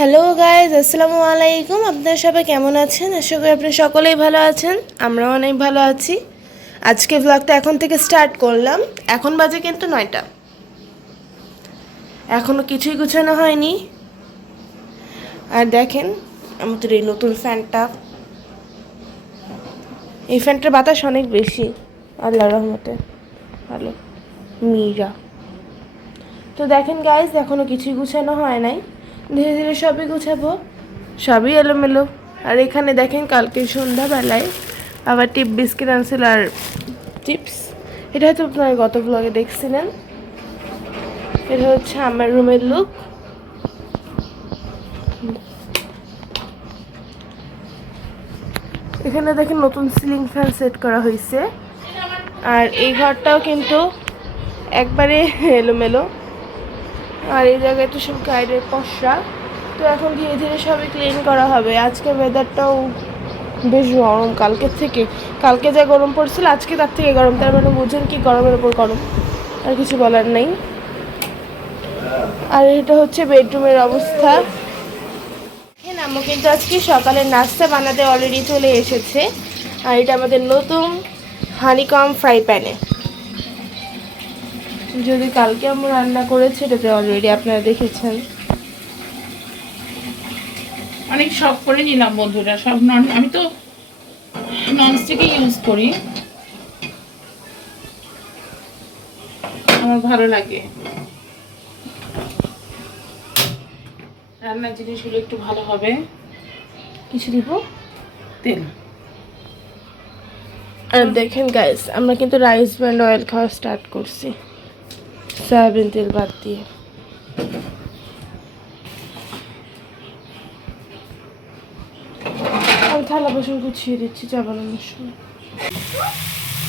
Hello guys, আসসালামু আলাইকুম। আপনারা সবাই কেমন আছেন? আশা করি আপনারা সকলেই ভালো আছেন। আমরাও অনেক ভালো আছি। আজকে ব্লগটা এখন থেকে স্টার্ট করলাম। এখন বাজে কিন্তু 9টা। এখনও কিছুই গুছানো হয়নি। আর দেখেন আমাদের এই নতুন ফ্যানটা, এই ফ্যানটার বাতাস অনেক বেশি, আল্লাহর রহমতে ভালো মীরা। তো দেখেন গাইজ, এখনও কিছুই গুছানো হয় নাই, ধীরে ধীরে সবই গুছাবো, সবই এলোমেলো। আর এখানে দেখেন কালকে সন্ধ্যাবেলায় আবার টিপ বিস্কিট আনছিল আর চিপস। এটা হয়তো আপনারা গত ব্লগে দেখছিলেন। এটা হচ্ছে আমার রুমের লুক। এখানে দেখেন নতুন সিলিং ফ্যান সেট করা হয়েছে। আর এই ঘরটাও কিন্তু একবারে এলোমেলো। আর এই জায়গায় তো সব গাইডের পশরা। তো এখন ধীরে ধীরে সবই ক্লিন করা হবে। আজকে ওয়েদারটাও বেশ গরম, কালকে যা গরম পড়ছিল আজকে তার থেকে গরম। তার মানে বুঝেন কি গরমের উপর গরম, আর কিছু বলার নেই। আর এটা হচ্ছে বেডরুমের অবস্থা। আম্মু কিন্তু আজকে সকালের নাস্তা বানাতে অলরেডি চলে এসেছে। আর এটা আমাদের নতুন হানিকম ফ্রাই প্যানে, যদি কালকে আম্মু রান্না করেছে এটাতে অলরেডি আপনারা দেখেছেন। অনেক শখ করে নিলাম বন্ধুরা, সব আমি তো ননস্টিকই ইউজ করি, আমার ভালো লাগে রান্নার জিনিসগুলো একটু ভালো হবে। কিছু দিব তেল। আর দেখেন গাইস, আমরা কিন্তু রাইস ব্র্যান্ড অয়েল খাওয়া স্টার্ট করছি, সয়াবিন তেল বাদ দিয়ে। আমি থালা বাসন গুছিয়ে দিচ্ছি চা বানানোর সময়।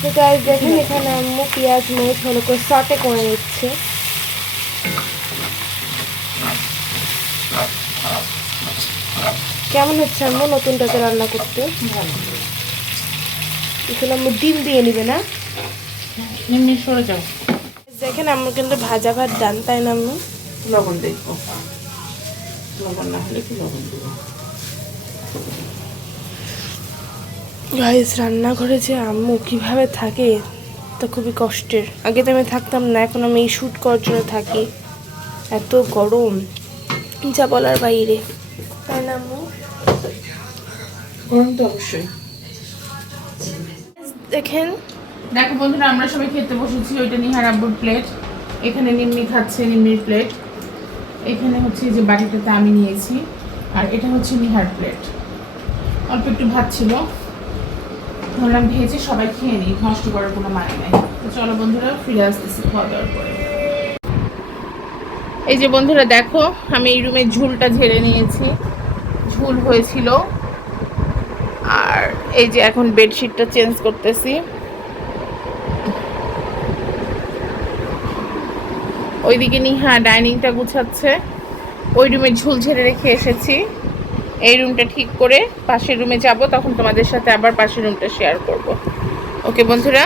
তো গাইস দেখেন এখানে আম্মু পেঁয়াজ মরিচ ভালো করে সটে করে নিচ্ছে। কেমন হচ্ছে আম্মু নতুনটাতে রান্না করতে? ভালো। এখানে আম্মু ডিম দিয়ে নিবে না? এমনি সরে যাও। দেখেন আম্মু কিন্তু ভাজা ভাত ডান, তাই না আম্মু? লবণ দেখবো, লবণ না হলে কি লবণ দেবো। গাইস রান্নাঘরে যে আম্মু কিভাবে থাকে তা খুবই কষ্টের। আগে তো আমি থাকতাম না, এখন আমি এই শ্যুট করার জন্য থাকি। এত গরম যা বলার বাইরে, তাই না আম্মু? গরম তো অবশ্যই। দেখেন দেখো বন্ধুরা, আমরা সবাই খেতে বসেছি। ওইটা নিহার আব্বুর প্লেট, এখানে নিম্মি খাচ্ছে, নিম্মির প্লেট। এখানে হচ্ছে যে বাটিটাতে আমি নিয়েছি, আর এটা হচ্ছে নিহার প্লেট। অল্প একটু ভাত ছিল, ভাবলাম ভেজে সবাই খেয়ে নিই, নষ্ট করার কোনো মানে নাই। তো চলো বন্ধুরা, ফিরে আসতেছি খাওয়া দাওয়ার পরে। এই যে বন্ধুরা দেখো, আমি এই রুমের ঝুলটা ঝেড়ে নিয়েছি, ঝুল হয়েছিল। আর এই যে এখন বেডশিটটা চেঞ্জ করতেছি। ওইদিকে নিহা ডাইনিংটা গুছাচ্ছে। ওই রুমে ঝুল ঝেড়ে রেখে এসেছি। এই রুমটা ঠিক করে পাশের রুমে যাব, তখন তোমাদের সাথে আবার পাশের রুমটা শেয়ার করব। ওকে বন্ধুরা,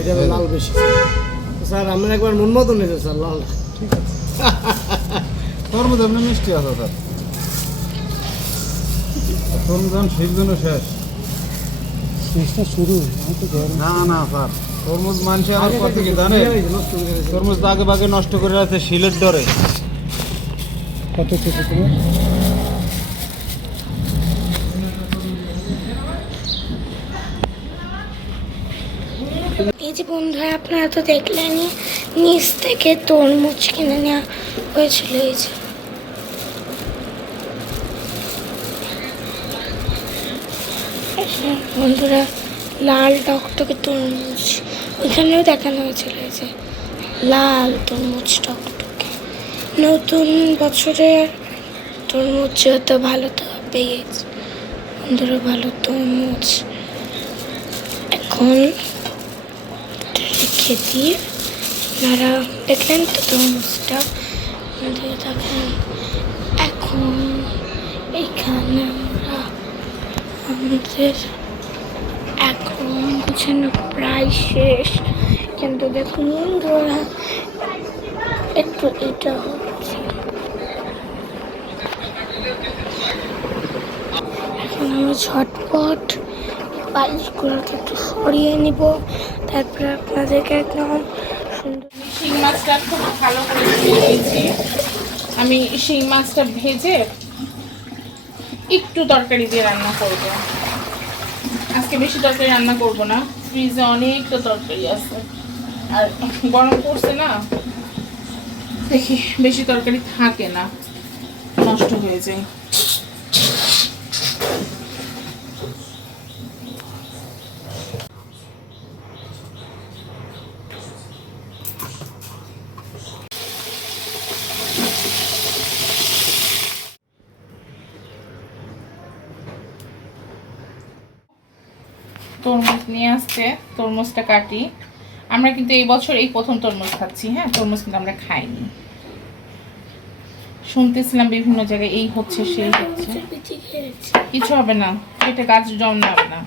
এটা লাল বেশি স্যার, আমরা একবার মন মতো নিয়েছে স্যার লাল। ঠিক আছে, তরমুজ এমনি মিষ্টি আছে স্যার। তরমুজ শীতজন্য শেষ, শেষটা শুরু না না স্যার। তরমুজ মানুষ আমার কত কি জানে, তরমুজ আগে ভাগে নষ্ট করে আছে শিলের ডরে। কত ছোট তোমার এই যে বন্ধুরা, আপনারা তো দেখলেনই, নিচ থেকে তরমুজ কিনে নেওয়া হয়েছিল। এই যে বন্ধুরা, লাল টকটকে তরমুজ ওইখানেও দেখানো হয়েছিল। এই যে লাল তরমুজ টকটকে, নতুন বছরের তরমুজ যেহেতু ভালো তো পেয়ে বন্ধুরা, ভালো তরমুজ এখন রেখে দিয়ে আপনারা দেখলেন তো তরমুজটা। দেখেন এখন এইখানে আমরা আমাদের এখন গুছানো প্রায় শেষ, কিন্তু দেখুন বন্ধুরা একটু এটা হচ্ছে। এখন আমরা ঝটপট বালিশগুলোকে একটু সরিয়ে নিব, তারপরে আপনাদেরকে একদম সুন্দর শিং মাছটা খুব ভালো করে ধুয়ে নিয়েছি। আমি শিং মাছটা ভেজে একটু তরকারি দিয়ে রান্না করব। আজকে বেশি তরকারি রান্না করব না, ফ্রিজে অনেকটা তরকারি আছে আর গরম পড়ছে না, দেখি বেশি তরকারি থাকে না, নষ্ট হয়ে যায়। তরমুজ নিয়ে আসছে, তরমুজটা কাটি। আমরা কিন্তু এই বছর এই প্রথম তরমুজ খাচ্ছি। হ্যাঁ, তরমুজ কিন্তু আমরা খাইনি। শুনতেছিলাম বিভিন্ন জায়গায় এই হচ্ছে সেই হচ্ছে, কিছু হবে না, এটা গাছ জন্মাবে না।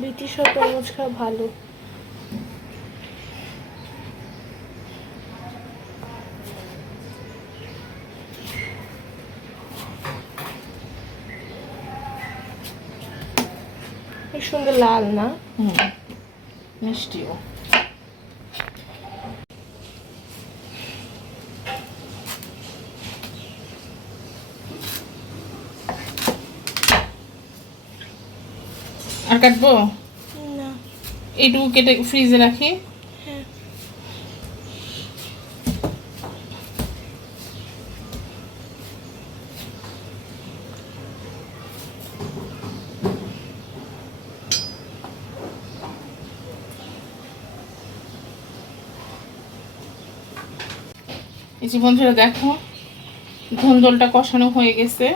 ব্রিটিশ তরমুজ খাওয়া ভালো। সুন্দর লাল না, মিষ্টিও। আর কাটবো না এইটুকু কেটে ফ্রিজে রাখি। হ্যাঁ এই যে বন্ধুরা দেখো, ধুন্দলটা কষানো হয়ে গেছে,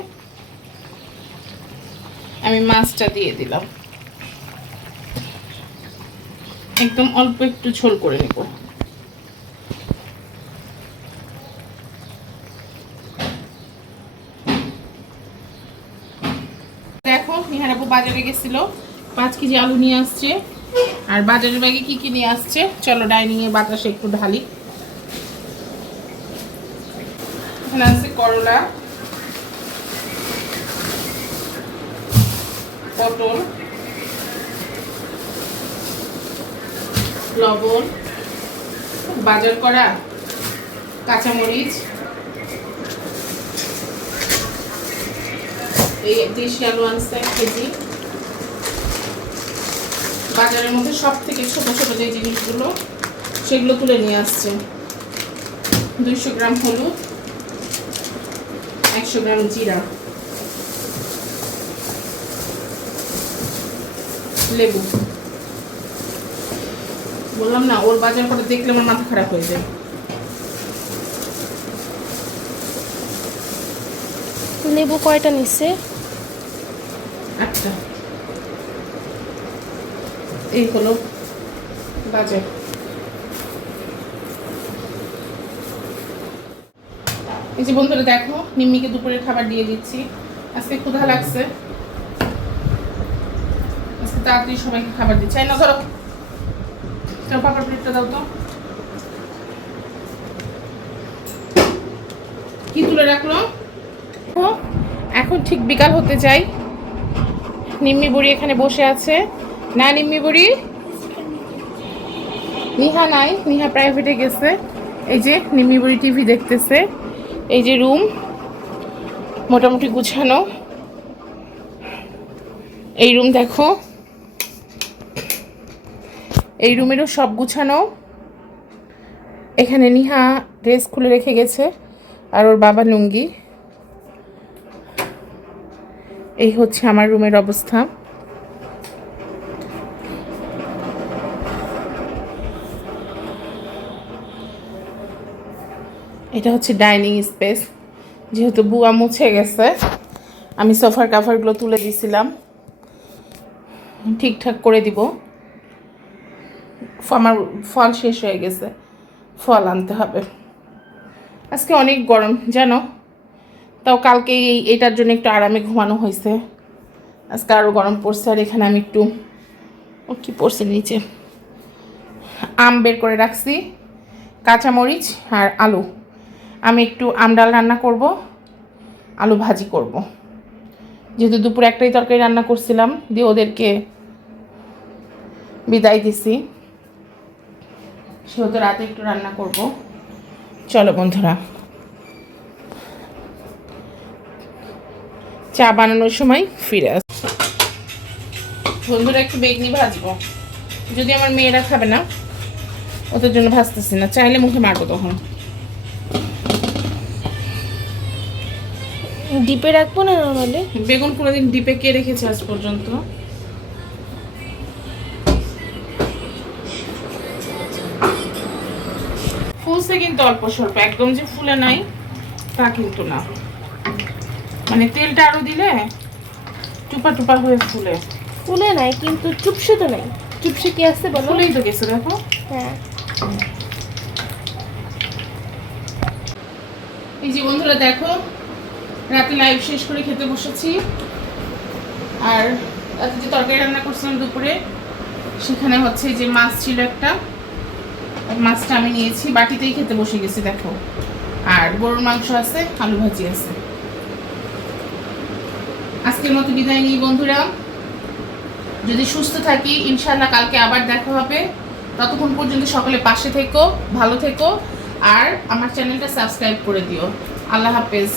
আমি মাছটা দিয়ে দিলাম, একদম অল্প একটু ঝোল করে নেব। দেখো নিহার আপু বাজারে গেছিল, 5 কেজি আলু নিয়ে আসছে। আর বাজারের ব্যাগে কি কি নিয়ে আসছে চলো ডাইনিং এ বাতাসে একটু ঢালি। এখানে আছে করলা, পটল, লবণ, বাজার করা কাঁচামরিচ, এই দেশি আলু আনছে 1 কেজি। বাজারের মধ্যে সব থেকে ছোট ছোট যে জিনিসগুলো সেগুলো তুলে নিয়ে আসছে। 200 গ্রাম হলুদ, 100 গ্রাম জিরা, লেবু। বললাম না, ওর বাজার করে দেখলে আমার মাথা খারাপ হয়ে যায়। লেবু কয়টা নিচ্ছে? 8টা। এই হলো বাজার। এই যে বন্ধুরা দেখো, নিম্মিকে দুপুরের খাবার দিয়ে দিচ্ছি। আজকে ক্ষুধা লাগছে, আজকে তাড়াতাড়ি সবাইকে খাবার দিচ্ছি। না ধরো, চলো পাপার প্লেটটা দাও তো। কি তুলে রাখলো? এখন ঠিক বিকাল হতে চাই, নিম্মি বুড়ি এখানে বসে আছে। না নিম্মি বুড়ি, নিহা নাই, নিহা প্রাইভেটে গেছে। এই যে নিম্মি বুড়ি টিভি দেখতেছে। এই যে রুম মোটামুটি গুছানো, এই রুম দেখো, এই রুমেরও সব গুছানো। এখানে নিহা ড্রেস খুলে রেখে গেছে আর ওর বাবা লুঙ্গি। এই হচ্ছে আমার রুমের অবস্থা। এটা হচ্ছে ডাইনিং স্পেস। যেহেতু বুয়া মুছে গেছে, আমি সোফার কাভারগুলো তুলে দিয়েছিলাম, ঠিকঠাক করে দিব। আমার ফল শেষ হয়ে গেছে, ফল আনতে হবে। আজকে অনেক গরম জানো, তাও কালকে এটার জন্য একটু আরামে ঘুমানো হয়েছে। আজকে আরও গরম পড়ছে। আর এখানে আমি একটু কি পড়ছে নিচে আম বের করে রাখছি, কাঁচামরিচ আর আলু। আমি একটু আম ডাল রান্না করব, আলু ভাজি করব। যেহেতু দুপুরে একটাই তরকারি রান্না করছিলাম, দিয়ে ওদেরকে বিদায় দিছি, সেহেতু রাতে একটু রান্না করব। চলো বন্ধুরা, চা বানানোর সময় ফিরে আস। বন্ধুরা একটু বেগনি ভাজবো, যদি আমার মেয়েরা খাবে না ওদের জন্য ভাজতেছি না, চাইলে মুখে মারবো তখন। ডিপে রাখবো না নর্মালি? বেগুন কোনোদিন ডিপে কে রেখেছে আজ পর্যন্ত? ফুলছে কিন্তু অল্প স্বল্প, একদম যে ফুলে নাই তা কিন্তু না। মানে তেলটা আরো দিলে টুপা টুপা হয়ে ফুলে। ফুলে নাই কিন্তু চুপসে তো নাই। চুপসে কি আসছে বলো? ফুলেই তো গেছে দেখো। হ্যাঁ। এই যে বন্ধুরা দেখো, রাতে লাইভ শেষ করে খেতে বসেছি। আর রাতে যে তরকারি রান্না করছিলাম দুপুরে, সেখানে হচ্ছে যে মাছ ছিল একটা, মাছটা আমি নিয়েছি, বাটিতেই খেতে বসে গেছি দেখো। আর গরুর মাংস আছে, আলু ভাজি আছে। আজকের মতো বিদায় নিই বন্ধুরা, যদি সুস্থ থাকি ইনশাআল্লাহ কালকে আবার দেখা হবে। ততক্ষণ পর্যন্ত সকলে পাশে থেকো, ভালো থেকো, আর আমার চ্যানেলটা সাবস্ক্রাইব করে দিও। আল্লাহ হাফেজ।